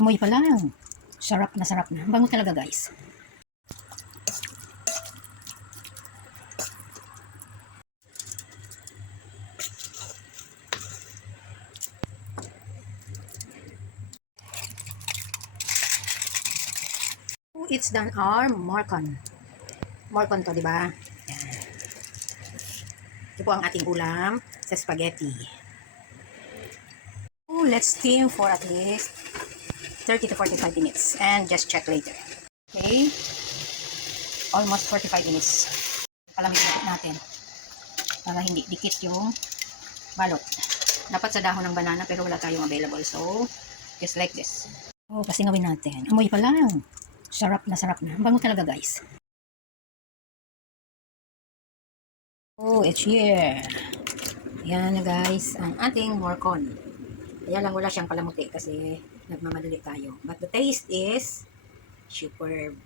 Amoy pa lang. Sarap na sarap na. Ang bango talaga, guys. It's done our morcon. Morcon to, di ba? Yan. Ito po ang ating ulam sa spaghetti. Let's steam for at least 30 to 45 minutes and just check later. Okay? Almost 45 minutes. Palamig natin para hindi dikit yung balot. Dapat sa dahon ng banana pero wala tayong available. So, just like this. Kasi gawin natin. Amoy pa lang. Sarap na sarap na. Ang bango talaga, guys. It's here. Yan na, guys, ang ating morcon. Kaya lang wala siyang palamuti kasi nagmamadali tayo. But the taste is superb.